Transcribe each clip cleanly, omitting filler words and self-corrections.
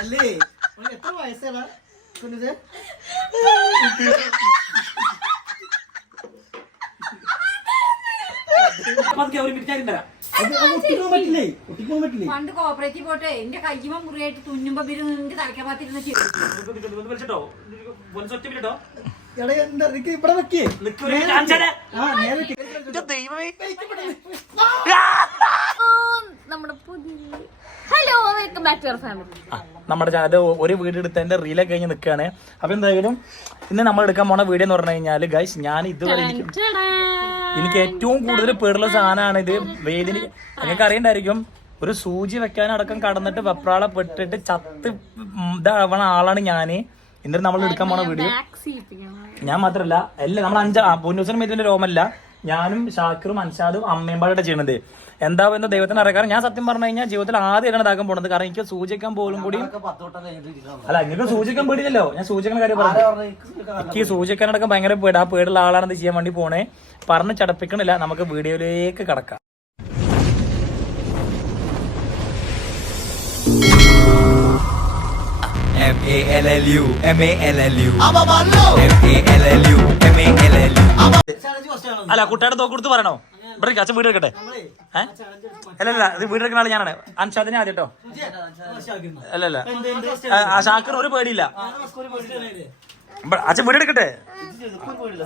അല്ലേ എത്ര വയസ്സാണ് പണ്ട് കോപ്പറേറ്റീവ് പോട്ടെ എന്റെ കയ്യുമ്പോ മുറിയായിട്ട് തുന്നുമ്പോ നിന്റെ തലക്കകത്തിരുന്ന് ഇവിടെ വെക്കേ നമ്മുടെ പുതിയ hello welcome back to your family. നമ്മുടെ ചാനൽ ഒരു വീഡിയോ എടുത്തതിന്റെ റീലൊക്കെ കഴിഞ്ഞ് നിൽക്കുകയാണ്. അപ്പൊ എന്തായാലും ഇന്ന് നമ്മൾ എടുക്കാൻ പോണ വീഡിയോ എന്ന് പറഞ്ഞു കഴിഞ്ഞാല് ഗൈസ്, ഞാൻ ഇതുവരെ എനിക്ക് ഏറ്റവും കൂടുതൽ പേടുള്ള സാധനമാണ് ഇത്. വേദിന് നിങ്ങൾക്ക് അറിയണ്ടായിരിക്കും, ഒരു സൂചി വെക്കാനടക്കം കടന്നിട്ട് വെപ്രാളപ്പെട്ടിട്ട് ചത്ത് ഇതാവണ ആളാണ് ഞാന്. എന്നിട്ട് നമ്മൾ എടുക്കാൻ പോണ വീഡിയോ ഞാൻ മാത്രല്ല എല്ലാം നമ്മൾ പൊന്നൂസൻ മേതിന്റെ രോമല്ല, ഞാനും ഷാക്കിറും അൻഷാദും അമ്മയും പാടെ ചെയ്യണത്. എന്താവുന്ന ദൈവത്തിന് അറിയാം. ഞാൻ സത്യം പറഞ്ഞു കഴിഞ്ഞാൽ ജീവിതത്തിൽ ആദ്യമായിട്ടാണ് ഇതാക്കാൻ പോണത്. കാരണം എനിക്ക് സൂചിക്കാൻ പോലും കൂടി അല്ല, നിങ്ങൾക്ക് സൂചിക്കാൻ പേടില്ലല്ലോ. ഞാൻ സൂചിക്കുന്ന കാര്യം പറഞ്ഞു. എനിക്ക് സൂചിക്കാനടക്കം ഭയങ്കര പേട്. ആ പേടുള്ള ആളാണ് ഇത് ചെയ്യാൻ വേണ്ടി പോണേ. പറഞ്ഞ് ചടപ്പിക്കണില്ല, നമുക്ക് വീഡിയോയിലേക്ക് കടക്കാം. അല്ല, കുട്ടിയുടെ തോക്ക് കൊടുത്ത് പറയണോ? ഇവിടെ അച്ഛൻ വീട് എടുക്കട്ടെ. അല്ലല്ല, ഇത് വീട് എടുക്കുന്ന ആള് ഞാനാണ്. അൻഷാദിനെ ആദ്യം കേട്ടോ. അല്ലല്ല, ഷാക്കിർ ഒരു പേടിയില്ല. അച്ഛൻ വീട് എടുക്കട്ടെ.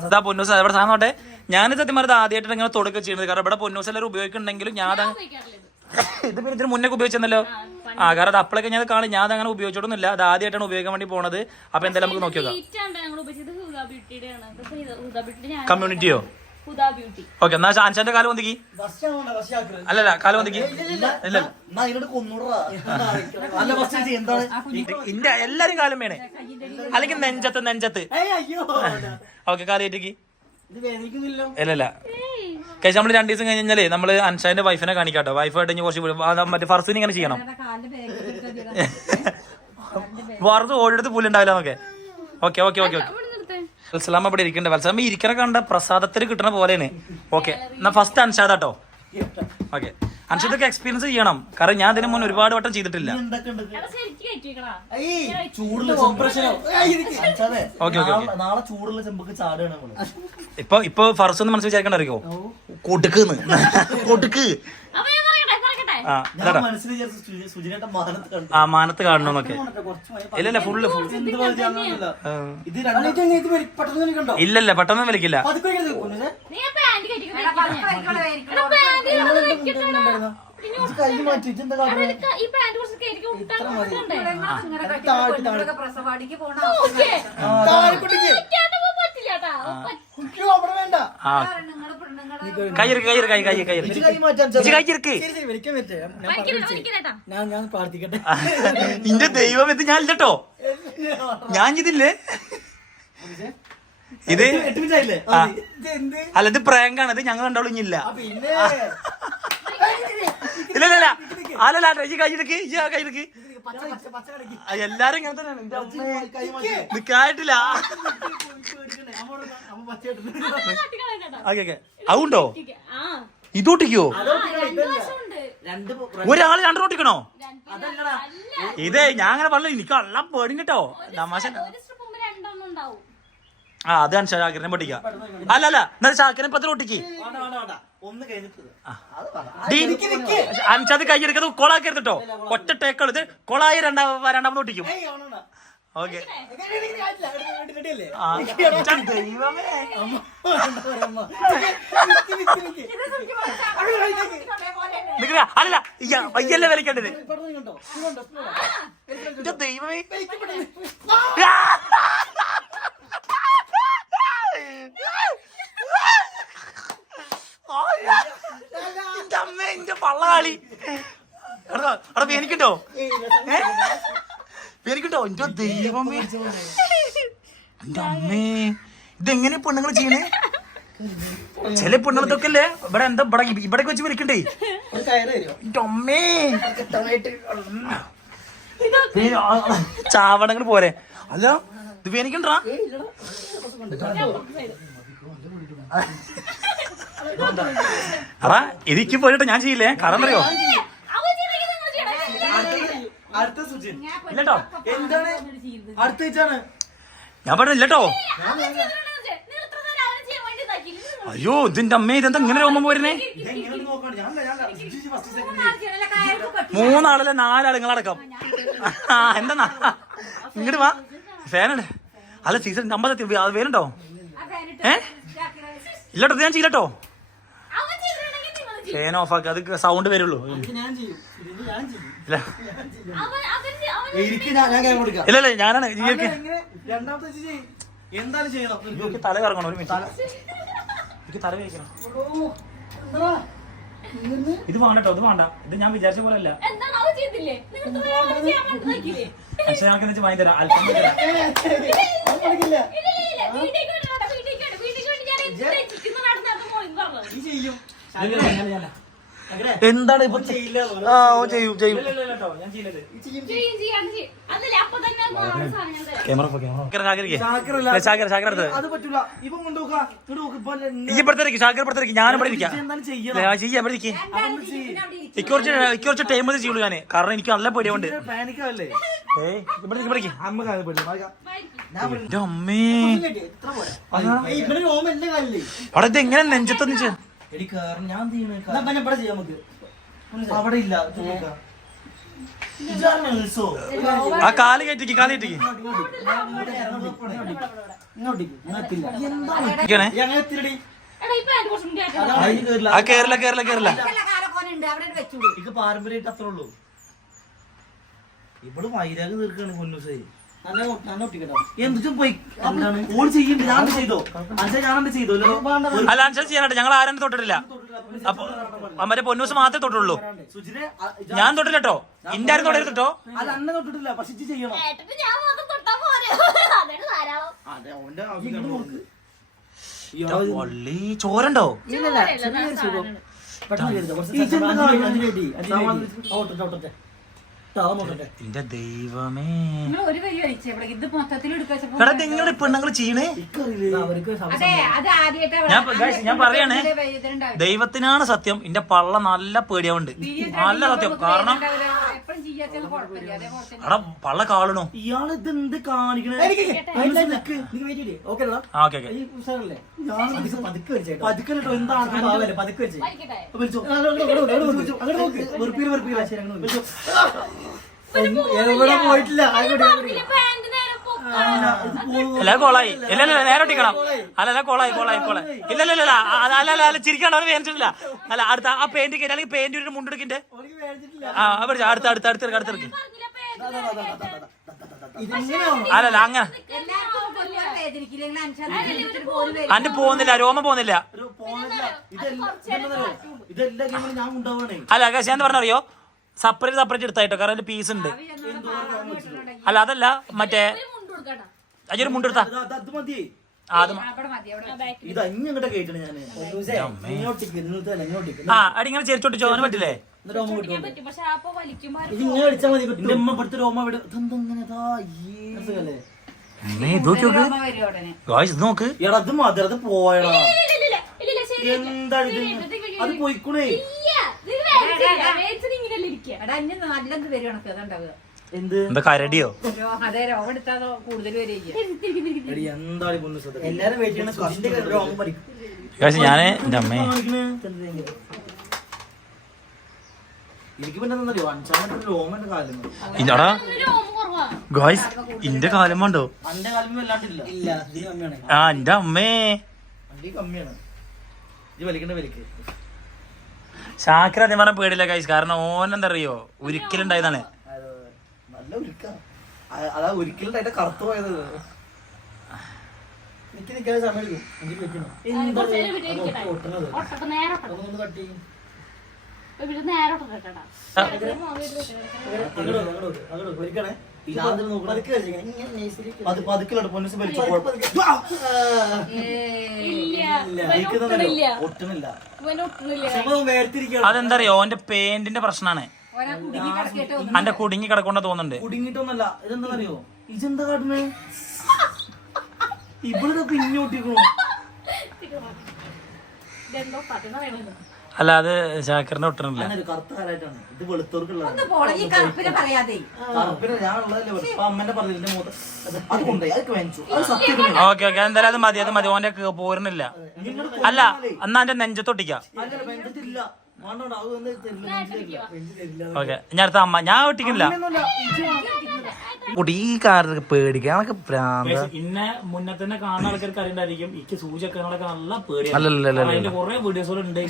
ഇതാ പൊന്നൂസ ഇവിടെ സാധനം നോട്ടെ. ഞാനിത് സത്യം പറഞ്ഞത് ആദ്യമായിട്ട് ഇങ്ങനെ തുടക്കം ചെയ്യുന്നത്. കാരണം ഇവിടെ പൊന്നൂസ് എല്ലാവരും ഉപയോഗിക്കുന്നുണ്ടെങ്കിലും ഞാൻ ഇത് പിന്നെ ഇതിന് മുന്നേ ഉപയോഗിച്ചെന്നല്ലോ. കാരണം അത് അപ്പോഴൊക്കെ ഞാൻ കാണും. ഞാൻ അങ്ങനെ ഉപയോഗിച്ചോട്ടൊന്നുമില്ല. അത് ആദ്യമായിട്ടാണ് ഉപയോഗിക്കാൻ വേണ്ടി പോണത്. അപ്പൊ എന്തായാലും നമുക്ക് നോക്കി നോക്കാം. കമ്മ്യൂണിറ്റിയോ? ഓക്കെ, എന്നാ അൻഷാന്റെ കാലം വന്നിക്ക്. അല്ലല്ല, കാലം വന്നിക്ക്. ഇല്ല, എല്ലാരും കാലം വേണേ, അല്ലെങ്കിൽ നെഞ്ചത്ത്. ഓക്കെ, കാലേറ്റിക്ക്. ഇല്ലല്ല കഴിച്ച് നമ്മള് 2 ദിവസം കഴിഞ്ഞാലേ നമ്മള് അൻഷാന്റെ വൈഫിനെ കാണിക്കാട്ടോ. വൈഫായിട്ട് ഇനി കുറച്ച് മറ്റേ ഫർസിന് ഇങ്ങനെ ചെയ്യണം. ഫർസ് ഓടിയെടുത്ത് പുല്ലുണ്ടാവില്ല എന്നൊക്കെ. Okay okay okay okay. Valsalamma ഇവിടെ ഇരിക്കണ്ടേ? വത്സലാമ ഇരിക്കണ കണ്ട പ്രസാദത്തിൽ കിട്ടണ പോലെയാണ്. ഓക്കെ, എന്നാ ഫസ്റ്റ് അൻഷാദാട്ടോ. ഓക്കെ, അൻഷാദൊക്കെ എക്സ്പീരിയൻസ് ചെയ്യണം. കാരണം ഞാൻ ഇതിന് മുന്നേ ഒരുപാട് വട്ടം ചെയ്തിട്ടില്ല. ഇപ്പൊ ഫർസ് ഒന്ന് മനസ്സിൽ വിചാരിക്കണ്ടോ? കൊടുക്ക്. മാനത്ത് കാണണോന്നൊക്കെ. ഇല്ലല്ല, ഫുള്ള് ഇല്ലല്ല, പെട്ടെന്ന് വലിക്കില്ല. നിന്റെ ദൈവം ഇത് ഞാൻ ഇല്ലട്ടോ, ഞാൻ ഇതില്ലേ. ഇത് അല്ല, ഇത് പ്രാങ്കാണ്. ഇത് ഞങ്ങൾ കണ്ടോളൂ. ഇല്ല ഇല്ലല്ല, അല്ലല്ല, കൈയെടുക്ക്. എല്ലാരും ഇങ്ങനെ തന്നെയാണ്. നിക്കായിട്ടില്ല. അതുണ്ടോ? ഇതോട്ടിക്കോ? ഒരാള് 2 ഒട്ടിക്കണോ? ഇതേ ഞാൻ അങ്ങനെ പറഞ്ഞു. എനിക്ക് എല്ലാം പേടി കേട്ടോ. തമാശ. അത് ഷാക്കിറിനെ പൊട്ടിക്കാം. അല്ലല്ല, എന്നാലും ഷാക്കിറിനെ 10 ഒട്ടിക്ക്. അൻഷാദ് കൈയെടുക്കത് കൊളാക്കരുത് കേട്ടോ. ഒറ്റ ടേക്കൾ. ഇത് കൊളായി രണ്ടാമത് ഒട്ടിക്കും. ഓക്കെ, അല്ല വയ്യല്ലേ വലിക്കേണ്ടത്. ദൈവമേ, എന്റെ പള്ളാളി അവിടെ വേനിക്കട്ടോ? വേനിക്കട്ടോ? എന്റെ ദൈവമേ, എന്റെ അമ്മേ, ഇതെങ്ങനെ പെണ്ണുങ്ങൾ ചെയ്യണേ? ചില പെണ്ണുങ്ങളൊക്കെ അല്ലേ ഇവിടെ എന്താ ഇവിടേക്ക് വെച്ച് വലിക്കണ്ടേ? എന്റെ അമ്മേ, ചാവടങ്ങൾ പോരെ. അല്ല, ഇത് വേനിക്കണ്ടാ? അതാ ഇതിക്ക് പോയിട്ട് ഞാൻ ചെയ്യില്ലേ കാരണം അറിയോ അടുത്ത സുജിൻ ഇല്ലട്ടോ എന്താണ് അടുത്ത വെച്ചാണ് ഞാൻ പറഞ്ഞില്ലട്ടോ അയ്യോ ഇതിന്റെ അമ്മ ഇതെന്താ ഇങ്ങനെ രോമം പോരുന്നേ ഇതെങ്ങനെ നോക്കണം ഞാനല്ല ഫസ്റ്റ് സെക്കൻഡ് മൂന്നാളല്ലേ നാലാൾ നിങ്ങളടക്കം എന്താ ഇങ്ങോട്ട് വാ ഫാനാണ് അല്ല സീസൺ നമ്പർ വേലുണ്ടോ ഇല്ലട്ടോ ഇത് ഞാൻ ചെയ്യില്ലട്ടോ ഫാൻ ഓഫ് ആക്കി അത് സൗണ്ട് വരുള്ളൂ ഞാൻ ചെയ്യും ഇത് ഞാൻ ചെയ്യും ഇല്ല എനിക്ക് ഞാൻ ക്യാമറ കൊടുക്കാം ഇല്ലല്ലേ ഞാനാണ് രണ്ടാമത്തെ ചേച്ചി എന്താണ് ചെയ്യണം എനിക്ക് തല കറങ്ങണം ഒരു മിനിറ്റ് എനിക്ക് തല കഴിക്കണം ഇത് വേണ്ടട്ടോ ഇത് വേണ്ട ഇത് ഞാൻ വിചാരിച്ച പോലെ അല്ല പക്ഷെ ഞങ്ങൾക്ക് വാങ്ങി തരാം അല്പം എന്താണ് ഇപ്പൊ ചെയ്യില്ല അത് പറ്റൂല ഇപ്പൊ കൊണ്ടുപോകാം ഞാനും കുറച്ച് ടൈം ചെയ്യുള്ളൂ ഞാന് കാരണം എനിക്ക് നല്ല പേടിയുണ്ട് പാനിക്കാവല്ലേ അമ്മ എന്റെ അമ്മേ ഇവിടെ രോമം എന്റെ കാലില്ലേ അവിടെ ഇത് എങ്ങനെ നെഞ്ചത്തെന്ന് എടി കാരണം ഞാൻ ഇവിടെ ചെയ്യാം നമുക്ക് അവിടെ ഇല്ല ആ കാല് കയറ്റിക്ക് ആ കേറില്ല പാരമ്പര്യമായിട്ട് അത്രേ ഉള്ളൂ ഇവിടെ വൈരാഗ് തീർക്കാണ് പൊന്നൂസേ എന്തും പോയി ഓൾ ചെയ്യുന്നുണ്ട് ഞാൻ ചെയ്തോ ഞാനെന്ത് ചെയ്തോ അല്ല അനുസരിച്ച് ചെയ്യാനായിട്ട് ഞങ്ങൾ ആരും തൊട്ടിട്ടില്ല അപ്പൊ മറ്റേ പൊന്നൂസ് മാത്രമേ തൊട്ടുള്ളൂ ഞാൻ തൊട്ടില്ലട്ടോ ഇന്റെ ആരും തൊടരുട്ടോ അല്ല അന്നെ തൊട്ടിട്ടില്ല പക്ഷെ ചെയ്യണം ചോരണ്ടോ എന്റെ ദൈവമേ എങ്ങനെ പെണ്ണുങ്ങൾ ചെയ്യണേ ഞാൻ പറയണേ ദൈവത്തിനാണ് സത്യം എന്റെ പള്ള നല്ല പേടിയാവുണ്ട് നല്ല സത്യം കാരണം എടാ പള്ള കാളണോ ഇയാൾ ഇത് എന്ത് കാണിക്കണേ പതുക്കല്ലോ എന്താണ് എവിടെ പോയിട്ടില്ല അല്ല കോളായി ഇല്ല നേരെ ഒട്ടിക്കണം അല്ല കോളായി ഇല്ല അല്ല ചിരിക്കണ്ട അവര് വേനിച്ചിട്ടില്ല അല്ല അടുത്ത ആ പെയിന്റ് കയറ്റി അല്ലെങ്കിൽ പെയിന്റ് ഒരു മുണ്ടെടുക്കിന്റെ അടുത്തിറക്കി അല്ലല്ല അങ്ങനെ അന്റെ പോകുന്നില്ല രോമം പോകുന്നില്ല അല്ല ആകാശ് ഞാൻ പറഞ്ഞറിയോ സെപ്പറേറ്റ് എടുത്തായിട്ടോ കാരണം അതിന്റെ പീസ് ഉണ്ട് അല്ല അതല്ല മറ്റേ അതൊരു മുണ്ടെടുത്താ അടി ഇങ്ങനെ ചെരിച്ചോട്ട് ചോദിക്കാൻ പറ്റില്ലേ നോക്ക് പോയടാ എന്താണ് അത് പോയിക്കൂടെ എന്താ കരടിയോ എല്ലാരും വെയിറ്റ് ഞാന് എന്റെ അമ്മേ എനിക്ക് പിന്നെ രോമന്റെ കാലം ഗായ്സ് ഇന്റെ കാലം വേണ്ടോ അന്റെ കാലം വല്ലാണ്ടില്ല ഇല്ല കമ്മിയാണ് ആ എന്റെ അമ്മേ കമ്മിയാണ് ഇത് വലിക്കണ്ട വലിക്ക് ഷാക്കിർ അതേ പറഞ്ഞ പേടില്ല ഗായ്സ് കാരണം ഓനെന്താ അറിയോ ഒരിക്കലുണ്ടായതാണ് നല്ല ഉരുക്ക അതാ ഒരിക്കലുണ്ടായിട്ട് കറുത്തു പോയത് എനിക്ക് നിൽക്കാൻ സമയം എടുക്കും എനിക്ക് അതെന്താ അറിയോ ഓന്റെ പെയിന്റിന്റെ പ്രശ്നമാണ് അന്റെ കുടുങ്ങി കിടക്കൊണ്ട തോന്നുന്നുണ്ട് കുടുങ്ങിട്ടൊന്നല്ല ഇതെന്താ അറിയോ ഇതെന്താ കാട്ടുന്നേ ഇവിടെ പിന്നോട്ടിക്കണോ അല്ല അത് ശാക്കറിനെ ഒട്ടണില്ല. കറുത്ത കാലായിട്ടാണ് ഇത് വെളുത്തവർക്കുള്ളതാണ്. ഒന്ന് പോളെ ഈ കറുപ്പിനെ പറയാതെ. കറുപ്പിന് ഞാൻ ഉള്ളതല്ലേ ഇപ്പൊ അമ്മന്റെ പറഞ്ഞില്ല മൂത്ത അത് കൊണ്ടുപോയി അത് വാങ്ങിച്ചു അത് സത്യം. ഓക്കെ ഓക്കെ എന്തായാലും അത് മതി ഓന്റെ പോരുന്നില്ല. അല്ല എന്നാ എന്റെ നെഞ്ചത്തൊട്ടിക്കാം. ബന്ധത്തില്ല വേണ്ടോണ്ട അത് വന്ന് തരില്ല. ഓക്കെ ഞാൻ അടുത്ത അമ്മ ഞാൻ ഒട്ടിക്കില്ല. കുട്ടി ഈ കാര്യം പേടിക്കാനൊക്കെ പ്രാന്ത. ഇന്നെ മുന്നേ തന്നെ കാണുന്ന ആൾക്കാർക്ക് അറിയണ്ടായിരിക്കും എനിക്ക് സൂചിയൊക്കെ നല്ല പേടിയാണ്. കുറെ വീഡിയോസുകളുണ്ട്.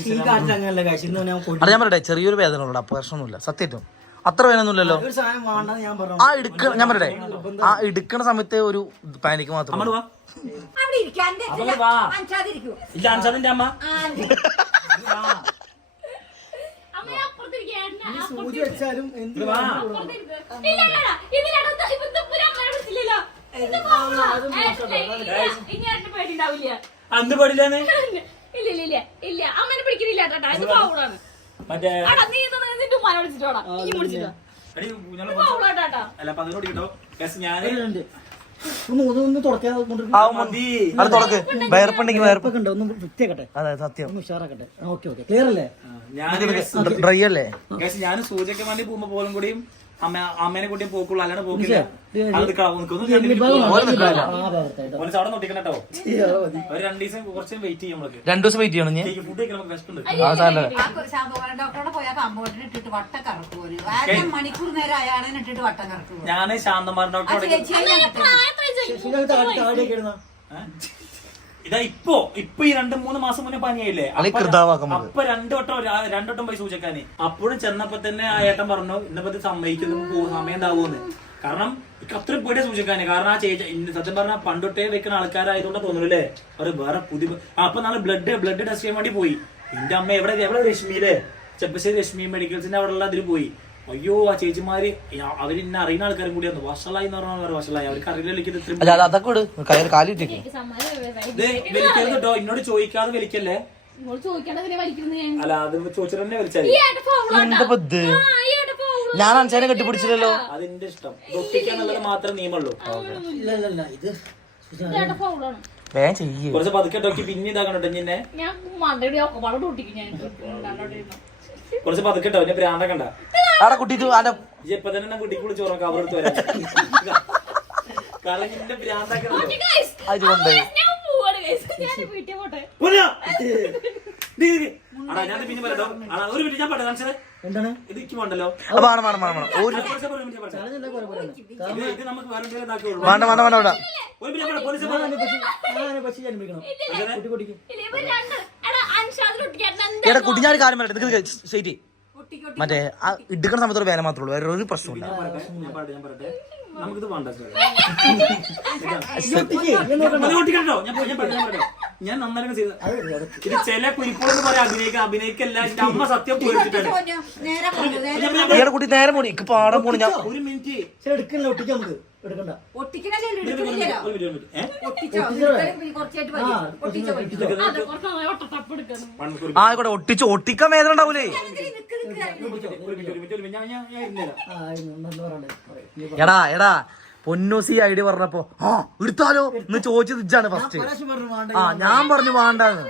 അത് ഞാൻ പറയട്ടെ ചെറിയൊരു വേദന ഉള്ളൂ. അപ്പൊ പ്രശ്നമൊന്നുമില്ല. സത്യമായിട്ടും അത്ര വേദനയൊന്നുമില്ലല്ലോ. ആ ഞാൻ പറയട്ടെ ആ എടുക്കണ സമയത്തെ ഒരു പാനിക്ക് മാത്രം. അവിടെ ഇരിക്കാൻ അഞ്ചാതിരിക്കൂ. ഇല്ല അൻസാദിന്റെ അമ്മ സൂചി വെച്ചാലും അന്ന് പേടില്ലാന്ന് മറ്റേ അല്ല അപ്പൊ അതിനോട് കേട്ടോ ഞാന് വയർപ്പുണ്ടെങ്കിൽ വയർപ്പൊക്കെ ഉണ്ട്. ഒന്ന് വൃത്തിയാക്കട്ടെ. അതെ സത്യം ഒന്ന് ഉഷാറാക്കട്ടെ. ഓക്കെ ഓക്കെ ക്ലിയർ അല്ലേ? ഡ്രൈ അല്ലേ? ഞാൻ സൂചിക്ക് വേണ്ടി പോകുമ്പോ പോലും കൂടിയും അമ്മേനെ കൂട്ടിയും പോക്കുള്ളൂ. അല്ലാണ്ട് പോക്കില്ല. അവിടെ നോട്ടിക്കണം കേട്ടോ. ഒരു 2 ദിവസം കുറച്ച് വെയിറ്റ് ചെയ്യും. 2 ദിവസം വെയിറ്റ് ചെയ്യണം. ഫുഡ് കഴിക്കണം. വിശപ്പുണ്ട്. ഡോക്ടറോടെ പോയാൽ കമ്പോട്ടിന് ഇട്ടിട്ട് വട്ടം കറക്കും. ഒരു മണിക്കൂർ നേരം അയാളെ ഇട്ടിട്ട് വട്ടം കറക്കും. ഞാന് ശാന്തമാർ ഡോക്ടറോട് ഇതാ ഇപ്പൊ ഈ 2-3 മാസം മുന്നേ പനിയായില്ലേ? അപ്പൊ 2 വട്ടം പോയി സൂചിക്കാന്. അപ്പോഴും ചെന്നപ്പോ തന്നെ ആ ഏട്ടൻ പറഞ്ഞു ഇന്നപ്പോ സമ്മതിക്കുന്നു സമയം ഉണ്ടാവുമെന്ന്. കാരണം അത്രയും പേടിയ സൂചിക്കാന്. കാരണം ആ ചേച്ചി സത്യം പറഞ്ഞാൽ പണ്ടൊട്ടേ വെക്കുന്ന ആൾക്കാരായതുകൊണ്ട് തോന്നുന്നില്ലേ അവര് വേറെ പുതിയ. അപ്പൊ നാളെ ബ്ലഡ് ടെസ്റ്റ് ചെയ്യാൻ വേണ്ടി പോയി. എന്റെ അമ്മ എവിടെ രശ്മിയിലെ ചെപ്പശ്ശേരി രശ്മി മെഡിക്കൽസിന്റെ അവിടെ ഉള്ള അതിൽ പോയി. അയ്യോ ആ ചേച്ചിമാര് അവര് ഇന്നെ അറിയുന്ന ആൾക്കാരും കൂടിയാണ്. വഷളായി എന്ന് പറഞ്ഞാൽ വഷളായി. അവർക്ക് അറിയില്ല കേട്ടോ. എന്നോട് ചോദിക്കാതെ വലിക്കല്ലേ. അല്ല അത് ചോദിച്ചിട്ട് തന്നെ വലിച്ചാൽ ഞാൻ അഞ്ചാനെ കെട്ടിപ്പിടിച്ചില്ലല്ലോ. അതിന്റെ ഇഷ്ടം ഒട്ടിക്കാന്നുള്ളത് മാത്രമേ നിയമമുള്ളൂ. കുറച്ച് പതുക്കെ ടോക്കി പിന്നെ ഇതാക്കണോ നിന്നെ കുറച്ച് പതുക്കെട്ടോ. എന്നെ പ്രാന്തക്കണ്ട കുട്ടി ഇപ്പൊ തന്നെ കുട്ടിക്ക് വിളിച്ച് പറഞ്ഞു കവർ എടുത്ത് വരാൻ. കാരണം നിന്റെ പ്രാന്താക്കണല്ലോ. ഞാൻ പിന്നെ പറയട്ടോ. ഒരു മിനിറ്റ് ഞാൻ പറയാം. എന്താണ് ഇത് വേണ്ടല്ലോ. ഇത് നമുക്ക് വേറെ കുട്ടി ഞാൻ കാര്യം പറയട്ടെ. ശരി മറ്റേ ആ ഇടുക്കുന്ന സമയത്ത് വേല മാത്രമേ ഉള്ളൂ. വേറെ ഒരു പ്രശ്നമില്ല. നമുക്കിത് വേണ്ട. ഞാൻ നന്നായിട്ട് ചെയ്ത ഇത് ചില കുരിപ്പോന്ന് പറയാം. അഭിനയിക്കല്ല. എന്റെ അമ്മ സത്യം പോയിട്ടാണ്. കുട്ടി നേരെ പോണി പാടാൻ പോണി. ഞാൻ ഒരു മിനിറ്റ് എടുക്കണല്ലോ. ഒട്ടിക്കാൻ നമുക്ക് എടുക്കണ്ട. ആയിക്കോട്ടെ ഒട്ടിച്ച് ഒട്ടിക്കാൻ വേദന ഉണ്ടാവൂലേ. എടാ പൊന്നൂസി ഐഡിയ പറഞ്ഞപ്പോ ആ എടുത്താലോ എന്ന് ചോദിച്ചത് ഇജ്ജാണ് ഫസ്റ്റ്. ആ ഞാൻ പറഞ്ഞു വേണ്ടെന്ന്.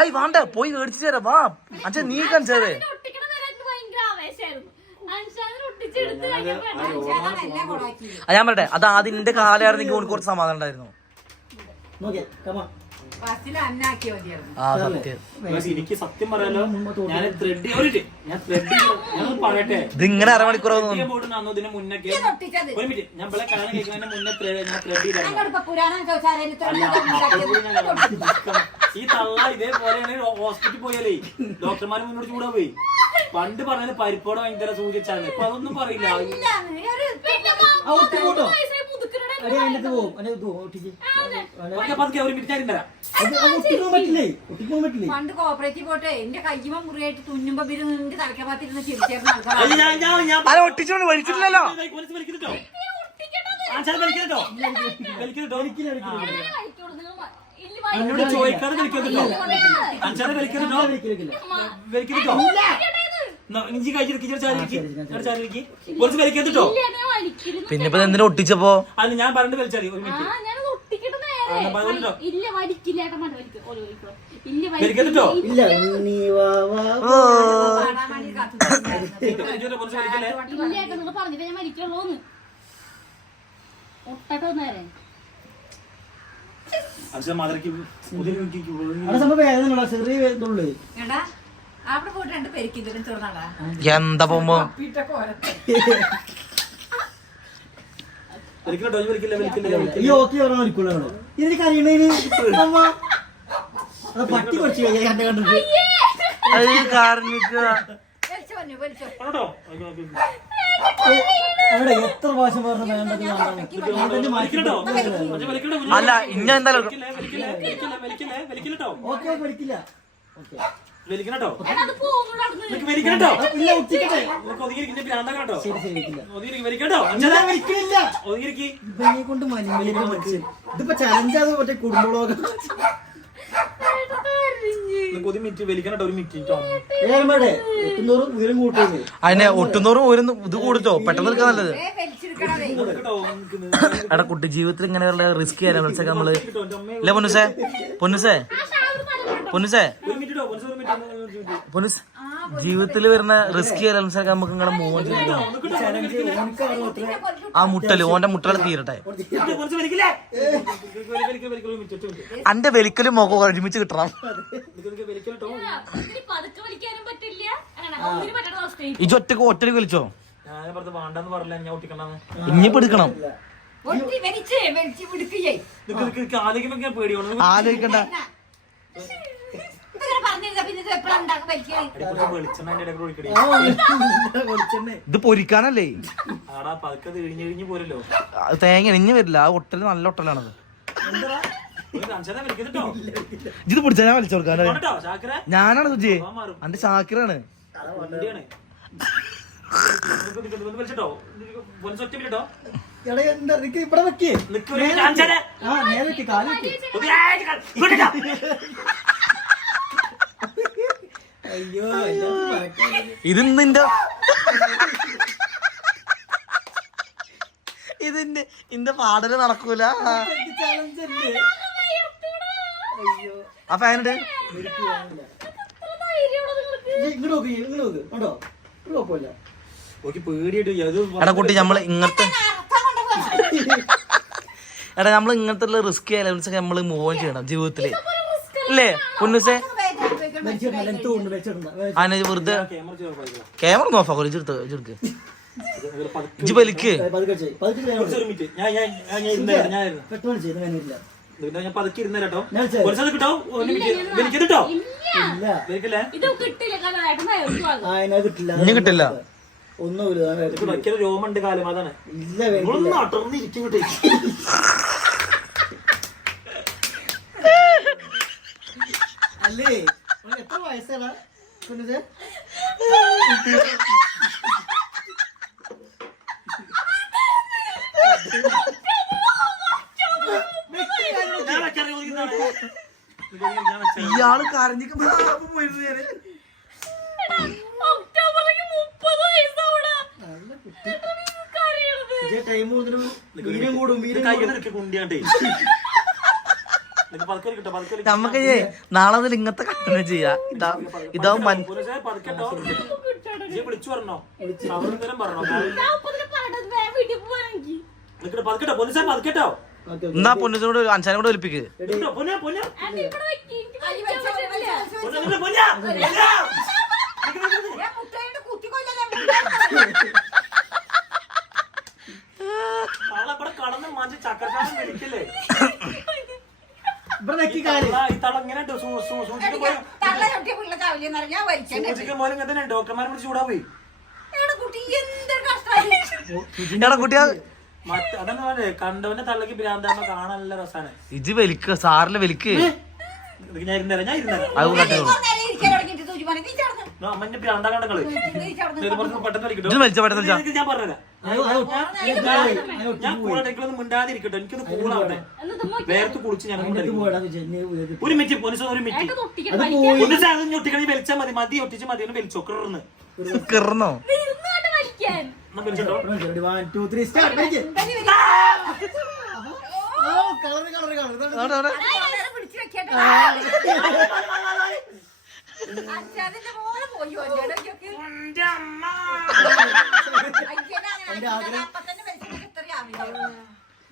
അയ് വേണ്ട പോയി മേടിച്ചു തരാം. വാ അച്ഛൻ നീ കാണിച്ചതേ. ഞാൻ പറയട്ടെ അത് അതിന്റെ കാലായിരുന്നെങ്കിൽ ഓർക്ക് കുറച്ച് സമാധാനം ഉണ്ടായിരുന്നു. എനിക്ക് സത്യം പറയാലോ ഞാൻ പറയട്ടെ ഇതിങ്ങനെ അരമണിക്കൂർ ഇതിന് മുന്നൊക്കെ ഒരു മിനിറ്റ് ഞാൻ ഇവിടെ കല്യാണം കഴിക്കുന്നതിന് മുന്നേ ഞാൻ ഈ തള്ള ഇതേപോലെയാണ് ഹോസ്പിറ്റലിൽ പോയാലേ ഡോക്ടർമാര് മുന്നോട്ട് കൂടെ പോയി. പണ്ട് പറഞ്ഞത് പരിപ്പോടെ ഭയങ്കര സൂചിച്ചാണ്. ഇപ്പൊ അതൊന്നും പറയില്ല. പണ്ട് കോപ്പറേറ്റീവ് പോട്ടെ എന്റെ കയ്യുമ മുറിയായിട്ട് തുന്നുമ്പോ നിന്റെ തലക്കകത്തിരുന്ന് ചിരിച്ചേർന്ന വലിച്ചിട്ടില്ലല്ലോ. എന്നോട് ചോദിക്കാതെ വലിക്കുന്നുണ്ടോ? അഞ്ചാറ് വലിക്കുന്നുണ്ടോ? വലിക്കുന്നുണ്ടോ? കുറച്ച് വലിക്കുന്നുണ്ടോ? പിന്നെ ഇപ്പൊ എന്തിനാ ഒട്ടിച്ചപ്പോ അത് ഞാൻ പറഞ്ഞിട്ട് വലിച്ചാൽ ഒരു മിനിറ്റ് ഇല്ല വലിക്കില്ല ഏട്ടൻ മതി വലിക്കും ഓരോ വലിക്കോ ഇല്ല വലിക്കട്ടോ ഇല്ല നീ വാ വാ പാടാൻ വേണ്ടി കാത്തുനിൽക്കുകയായിരുന്നു. ഇല്ല ഏട്ടൻ നിങ്ങൾ പറഞ്ഞിട്ട് ഞാൻ വലിക്കുള്ളൂന്ന് ഒട്ടട്ടോ നേരെ അവിടെ സംഭവം വേദന ചെറിയ ഇതുള്ളു. എടാ, അവിടെ പോയിട്ട് 2 പെരുക്കിന്തും തീർന്നാടാ. എന്താ പോകുമ്പോ ഈ ഓക്കെ പറഞ്ഞാൽ മരിക്കൂല ഇതിന് കഴിയണേന് അമ്മ അത് പട്ടി കുറച്ച് കണ്ട കണ്ടിട്ട് വലിച്ചോ പൊന്നു, വലിച്ചോ. അവിടെ എത്ര പ്രാവശ്യം പറഞ്ഞ വേണ്ടത് അല്ല ഇന്ന എന്തായാലും ഓക്കെ പഠിക്കില്ല ഓക്കെ അത് പോകുന്നുള്ളൂ അവിടുന്ന് ഇല്ല ഒട്ടിക്കട്ടെ ശരി ശരി ഒരിക്കലില്ല ഇവനെ കൊണ്ട് മലിമലിക്ക് മനസ്സിൽ ഇതിപ്പോ ചലഞ്ച് അത് മറ്റേ കുടുംബളോകം ഏറെമാടെ എത്തുന്നോറും ഉയരം കൂട്ടുന്നത് അതിനെ ഒട്ടുന്നോറും ഒരു ഇത് കൂടിച്ചോ പെട്ടെന്ന് എടുക്കാൻ നല്ലത്. വലിച്ചെടുക്കണതേ. എടാ കുട്ടി ജീവിതത്തിൽ ഇങ്ങനെയുള്ള റിസ്ക് ചെയ്യാൻ മനസ്സിലാക്കാൻ നമ്മള് ഇല്ല പൊന്നുസേ പൊന്നുസേ പൊന്നുസേ പൊന്നുസ് ജീവിതത്തിൽ വരുന്ന റിസ്ക് ചെയ്യാൻ മനസ്സിലാക്കാൻ നമുക്ക് നിങ്ങളെ മൂവ് ചെയ്യണം. ചലഞ്ച് ഓനക്ക് അറിയാത്ര ആ മുട്ടല് ഓന്റെ മുട്ടല് തീരട്ടെ. അന്റെ വലിക്കലും മുഖം ഒരുമിച്ച് കിട്ടണം. ഇതിന് പതുക്കെ വലിക്കാനും പറ്റില്ല ഒന്നിനും പറ്റാത്ത അവസ്ഥയായി ഇജ് ഒറ്റക്ക് വലിച്ചോ വേണ്ടെന്ന് പറഞ്ഞില്ല ഞാൻ ഒട്ടിക്കണ്ടെന്ന് ഇനി പിടിക്കണം. ഒട്ടി വലിച്ച് പിടിക്കുകയേ. ആലോചിക്കുമ്പോ പേടിയാണ് ആലോചിക്കണ്ട. ഇങ്ങനെ പറഞ്ഞിരുന്നാ പിന്നെ ഇത് എപ്പോഴാ ഉണ്ടാക്കും വലിക്കണേ? വെളിച്ചെണ്ണ ഇടയ്ക്ക് ഒഴിക്കടി വെളിച്ചെണ്ണ ഇത് പൊരിക്കാനല്ലേ ആടാ പതുക്കെ ഇഴിഞ്ഞിഴിഞ്ഞ് പോരല്ലോ തേങ്ങ ഇഞ്ഞ് വരില്ല. ആ ഒട്ടല് നല്ല ഒട്ടലാണത്. ഇത് പിടിച്ചാ ഞാൻ വലിച്ചു കൊടുക്കാൻ ഞാനാണ് സുജി അന്റെ ഷാക്കിറാണ്. എടാ എന്താ നിക്ക് ഇവിടെ വെക്ക് ആ നേരെ വെക്ക് കാല് വെക്ക് അയ്യോ ഇത് നിന്റെ ഇതിന്റെ ഇന്റെ പാടല് നടക്കൂല. ചലഞ്ച് അല്ലേ അയ്യോ ആ ഫാനിട്ട് ഇങ്ങോട്ട് നോക്ക് കേട്ടോ ഒരു കുഴപ്പമില്ല പേടിയായിട്ട് എടാ കുട്ടി നമ്മള് ഇങ്ങനത്തെ അർത്ഥം കൊണ്ട് പോയി. എടാ നമ്മള് ഇങ്ങനത്തെ റിസ്ക് എലമെന്റ്സ് ഒക്കെ നമ്മള് മൂവ് ചെയ്യണം ജീവിതത്തില് അല്ലേ പൊന്നുസേ? അതിനെ വെറുതെ ക്യാമറ നോഫാ ഇജെടുത്ത് ഇജ് വലിക്ക്. പതുക്കി ഇരുന്നേട്ടോ ഇത് കിട്ടില്ല കാരണം ഏട്ടൻ കിട്ടില്ല ഇനി കിട്ടില്ല. ഒന്നുമില്ല രോമുണ്ട് കാലം അതാണ് ഇല്ല അടർന്നിരിക്കും അല്ലേ എത്ര വയസ്സാണ് ഇയാള് കരഞ്ഞിട്ട് ഒക്ടോബറിലേക്ക് 30 വയസ്സാവൂടാ ടൈം വീരം കൂടും കുണ്ടിയാണ്ടേ നമുക്ക് നാളെ മുതൽ ഇങ്ങനത്തെ കണ്ടിന്യൂ ചെയ്യാ. ഇതാവും വിളിച്ചു പറഞ്ഞോ പറഞ്ഞോ പതുക്കെട്ടോ എന്നാ പൊന്നിനോട് അഞ്ചാനും കൂടെ ഒലിപ്പിക്ക്. കടന്ന് മാറ്റി ചക്കരക്കാരൻ വിളിക്കല്ലേ തള്ള ചവിട്ടിയ പിള്ള ചവിലിയെന്ന് പറഞ്ഞാ വലിച്ചെന്നെ. ഡോക്ടർമാരെ വിളിച്ച് ചൂടാവേ എടാ കുട്ടി എന്തൊരു കഷ്ടമായി. എടാ കുട്ടിയാ അതെന്ന് പറഞ്ഞേ കണ്ടവന്റെ തള്ളക്ക് ഭ്രാന്താകുമ്പോ കാണാൻ നല്ല രസാണ്. ഇജ് വലിക്ക് സാറില് വലിക്ക്. ഞാൻ ഇരുന്നേരാ അത് കണ്ടു ഇരിക്കാൻ തുടങ്ങിയിട്ട് തുരുമാനെ നീ ചേർന്ന്. അമ്മന്റെ ഭ്രാന്താ കണ്ടങ്ങള് നീ ചേർന്ന്. പെട്ടെന്ന് ഇജ് വലിച്ച പെട്ടെന്ന് ഞാൻ പറഞ്ഞുതരാം ഞാൻ കൂടെ മിണ്ടാതിരിക്കട്ടെ എനിക്കൊന്ന് കൂളാവട്ടെ വേർത്ത് കുളിച്ച് ഞാൻ ഒരു മിനിറ്റ് പൊലിസ് ഒരു മിനിറ്റ് ഒട്ടിക്കണി വലിച്ചാൽ മതി മതി ഒട്ടിച്ച് മതി ഒന്ന് വലിച്ചോ കിറന്ന് കിറന്നോ വലിച്ചിട്ടോ 1 2 3 സ്റ്റാർട്ട് പിടിച്ചു വെക്കട്ടെ അച്ഛാതിന്റെ പോലെ പോയി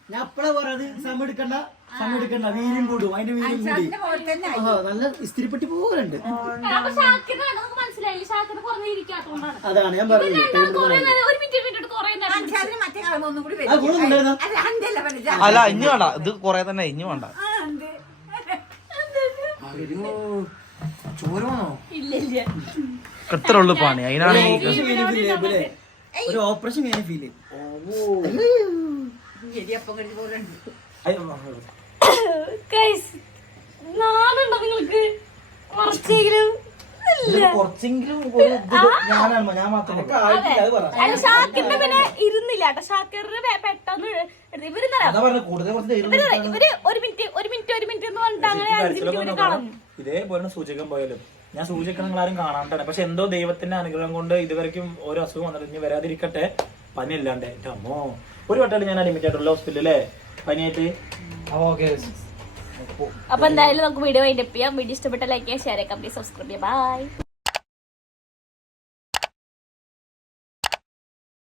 ഞാൻ അപ്പഴാ പറഞ്ഞത് സമയം എടുക്കണ്ട വീര്യം കൂടും അതിന്റെ വീര്യം കൂടി നല്ല ഇസ്തിരിപ്പെട്ടി പോലെ ഉണ്ട്. അപ്പൊ ഷാക്കിറിനെ നമുക്ക് മനസ്സിലായില്ല, ഷാക്കിറിന് കുറഞ്ഞ ഇരിക്കാത്തോണ്ടാണ്. അതാണ് ഞാൻ പറഞ്ഞത്. കുറേ നേരം ഒരു മിനിറ്റ് കുറേ നേരം മറ്റേ കളമൊന്നും കൂടി അല്ല ഇഞ്ഞു വേണ്ട, ഇത് കൊറേ തന്നെ ഇഞ്ഞു വേണ്ട. ഇല്ല ഇല്ല. എത്ര ഉള്ളു പണി അതിനാണ് ഒരു ഓപ്പറേഷൻ കഴിഞ്ഞ ഫീല്. നാളുണ്ടോ നിങ്ങൾക്ക് കുറച്ചെങ്കിലും? കുറച്ചെങ്കിലും ഞാൻ മാത്രം ഷാക്കിറിന്റെ പിന്നെ ഇരുന്നില്ല കേട്ടോ. ഷാക്കിറിന് പെട്ടെന്ന് ഇവര് ഒരു മിനിറ്റ് എന്ന് പറഞ്ഞിട്ട് അങ്ങനെ 5 മിനിറ്റ് കളഞ്ഞു. ഇതേപോലെ സൂചകം പോയാലും ഞാൻ സൂചിക്കാൻ നിങ്ങൾ ആരും കാണാണ്ടാണ്. പക്ഷെ എന്തോ ദൈവത്തിന്റെ അനുഗ്രഹം കൊണ്ട് ഇതുവരെയും ഓരോ അസുഖം വന്നിട്ട് ഇനി വരാതിരിക്കട്ടെ. പനി ഇല്ലാണ്ട് അമ്മോ ഒരു വട്ടമായിട്ട് ഞാൻ അഡ്മിറ്റ് ആയിട്ടുള്ള ഹോസ്പിറ്റലിലെ പനിയായിട്ട്. അപ്പൊ എന്തായാലും നമുക്ക് വീഡിയോ വൈൻഡപ്പ് ചെയ്യാം. വീഡിയോ ഇഷ്ടപ്പെട്ട ലൈക്ക് ചെയ്യാം, ഷെയർ ചെയ്യാം, സബ്സ്ക്രൈബ് ചെയ്യാം. ബൈ.